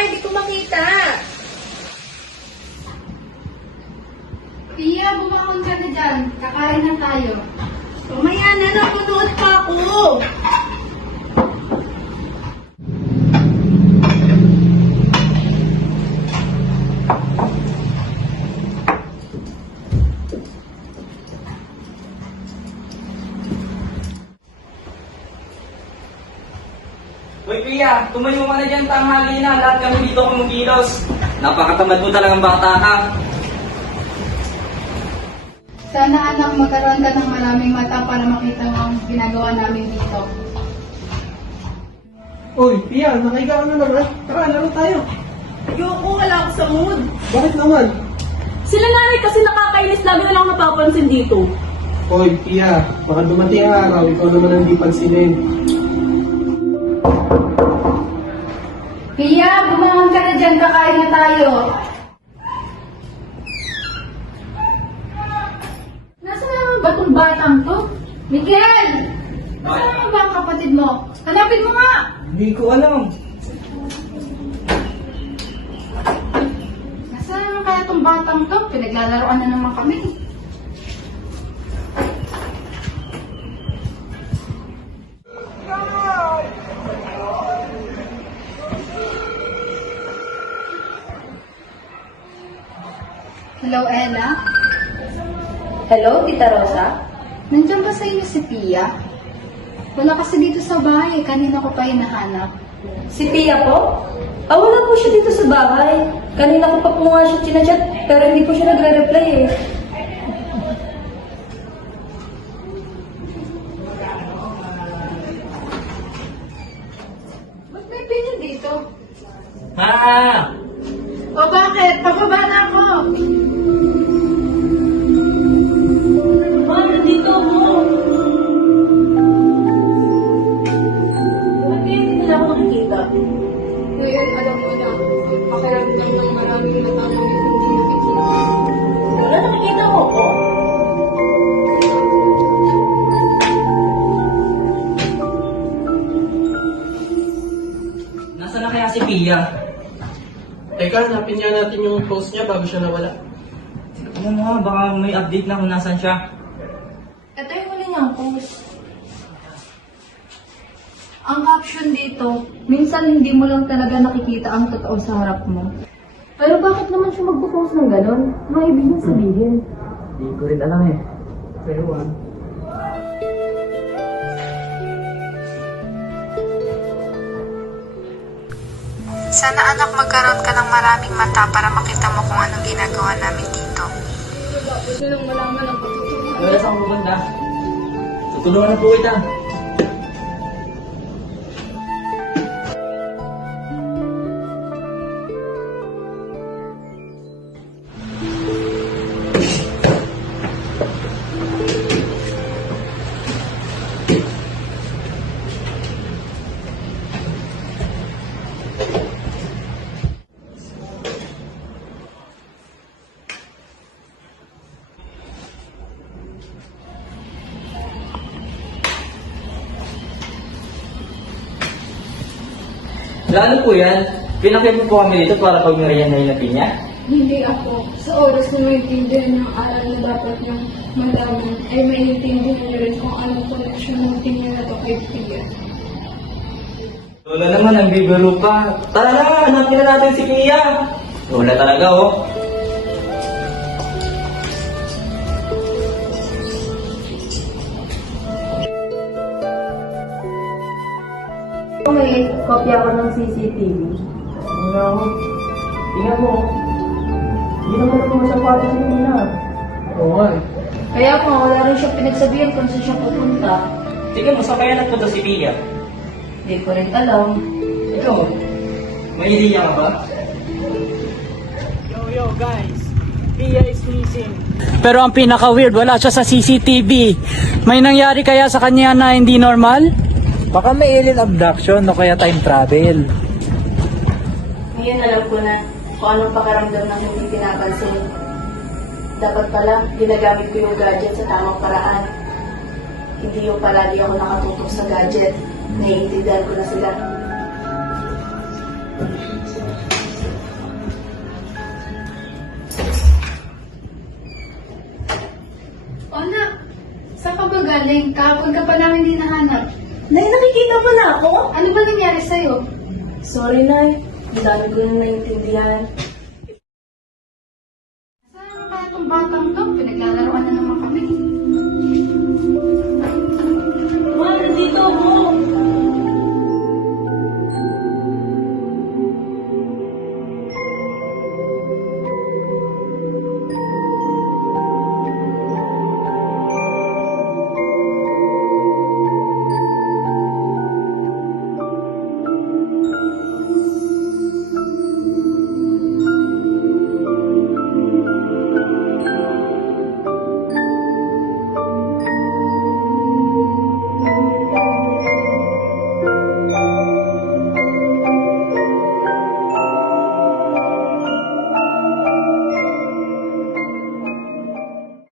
Hindi ko makita. Pia, bumangon ka na dyan. Kakain na tayo. Mamaya na, napunood pa ako. Hoy Pia, tumayo ka na dyan, tanghali na. Lahat kami dito kumukilos. Napakatamad mo talagang bata ka. Sana anak, magkaroon ka ng maraming mata para makita mo ang ginagawa namin dito. Uy, Pia, nakahiga ka na naman. Tara, laro tayo. Ayoko, wala ako sa mood. Bakit naman? Sila nanay kasi nakakainis, lagi na lang ako napapansin dito. Uy, Pia, baka dumating ang araw, ikaw naman ang di pansinin. Pia, bumangon ka na dyan. Kakain na tayo. Nasaan naman ba itong batang to? Miguel! Nasaan naman ba ang kapatid mo? Hanapin mo nga! Hindi ko alam. Nasaan naman kaya itong batang to? Pinaglalaroan na naman kami. Hello, Ella? Hello, Tita Rosa? Nandiyan ba sa inyo si Pia? Wala kasi dito sa bahay. Kanina ko pa hinahanap. Si Pia po? Wala po siya dito sa bahay. Kanina ko pa po nga siya chinachat, pero hindi po siya nagre-reply eh. Ba't may pinyo dito? Ha! O bakit? Pababa na ako! Ma, nandito ako. Bakit hindi nila ako nakikita? Ngayon, alam mo na, pakiramdam ng maraming natanong hindi nakikita. Wala, nakikita mo ko. Nasaan na kaya si Pia? Teka, hanapin niya natin yung post niya bago siya nawala. Alam mo nga, baka may update na kung nasan siya. Ito yung huli niyang post. Ang caption dito, minsan hindi mo lang talaga nakikita ang totoo sa harap mo. Pero bakit naman siya magpo-post ng ganon? Ano ibig niya sabihin? Hindi ko rin alam eh. Pero Sana anak magkaroon ka ng maraming mata para makita mo kung anong ginagawa namin dito. Gusto nang malaman ang patutunguhan. wala saan pupunta. Tutulungan na po kita. Lalo po yan, pinakita po kami dito para pag merienda yung pinya. Hindi ako. Sa oras na maintindihan ng aral na dapat niyang malaman, ay maintindihan niyo rin kung anong koneksyon ng tingin na to kay Pia. Lola naman, ang bibiro pa. Tara na, hanapin na natin si Pia. Lola talaga oh. May kopya ko ng CCTV. Ano ako? Tingnan mo. Hindi naman ako masapatos sa kanina. Oo nga eh. Kaya po, wala rin siya pinagsabihan kung saan siya pupunta. Tingnan mo, saan kaya nagpunta si Pia? Hindi ko rin alam. Ikaw, may idea ka ba? Yo guys, Pia is missing. Pero ang pinaka-weird, wala siya sa CCTV. May nangyari kaya sa kanya na hindi normal? Baka may alien abduction o kaya time travel. Ngayon alam ko na kung anong pakaramdam ng hindi pinapansin. Dapat pala, ginagamit ko yung gadget sa tamang paraan. Hindi yung palagi ako nakatutok sa gadget. Naiintindihan ko na sila. galing? Kahapon ka pa namin di nahanap. Nay, nakikita mo na ako? Ano ba nangyari sa'yo? Sorry, Nay. Ang dami ko nang naiintindihan. Saan naman kaya itong batang to? Pinaglalaroan na naman kami. Ma, nandito ako.